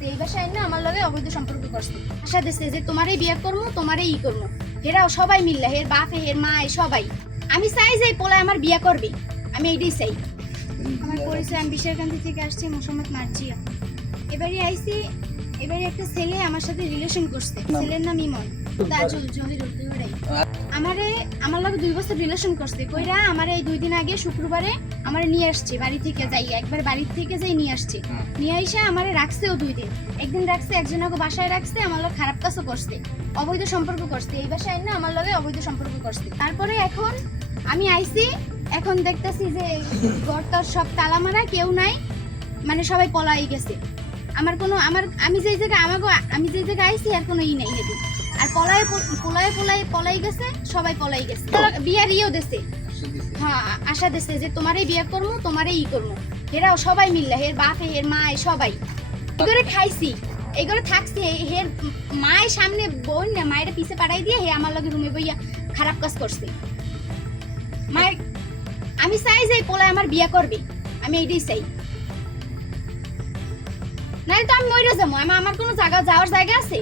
করছে এই বাসায় না আমার লগে অবৈধ সম্পর্ক করছে আশা দিছে যে তোমারই বিয়ে করবো তোমারই ই করবো হেরাও সবাই মিললে হের বাপে হের মা সবাই আমি চাই যে পোলা আমার বিয়ে করবে আমি এইটাই চাই আমার পরিচয় আমি বিশারকান্দি থেকে আসছি মোহাম্মদ মার্জিয়া এবারে আইছি এবারে একটা ছেলে আমার সাথে রিলেশন করছে ছেলের নাম ইমন তাজুল জহিরুল দুইটাই আমারে আমার লগে 2 বছর রিলেশন করছে কইরা আমারে এই 2 দিন আগে শুক্রবারে আমারে নিয়ে আসছে বাড়ি থেকে যাই একবার বাড়ি থেকে যাই নিয়ে আসছে নিয়ে আইসা আমারে রাখছেও 2 দিন একদিন রাখছে একজনকে বাসায় রাখছে আমার লগে খারাপ কাজও করছে অবৈধ সম্পর্ক করছে এই বাসায় না আমার লগে অবৈধ সম্পর্ক করছে তারপরে এখন আমি আইছি এখন দেখতেছি যে ঘরটার সব তালা মারা কেউ নাই মানে সবাই পলাই গেছে আমি যে জায়গায় আইছি আর কোনো ই নাই হেতু আর পলাই গেছে সবাই পলাই গেছে বিয়ার ইয়েও দেছে হ্যাঁ আশা দিছে যে তোমারই বিয়ে করবো তোমারই ই করবো হেরাও সবাই মিললে হের বাপে হের মা সবাই এগুলো খাইছি এগুলো থাকছে হের মায়ের সামনে বোন না মায়ের পিছে পাঠাই দিয়ে হে আমার লগে রুমে বইয়া খারাপ কাজ করছে মায়ের আমি চাই যে পোলা আমার বিয়ে করবে আমি এইটাই চাই নাহলে তো আমি মরে যাবো আমার কোনো জায়গা যাওয়ার জায়গা আছে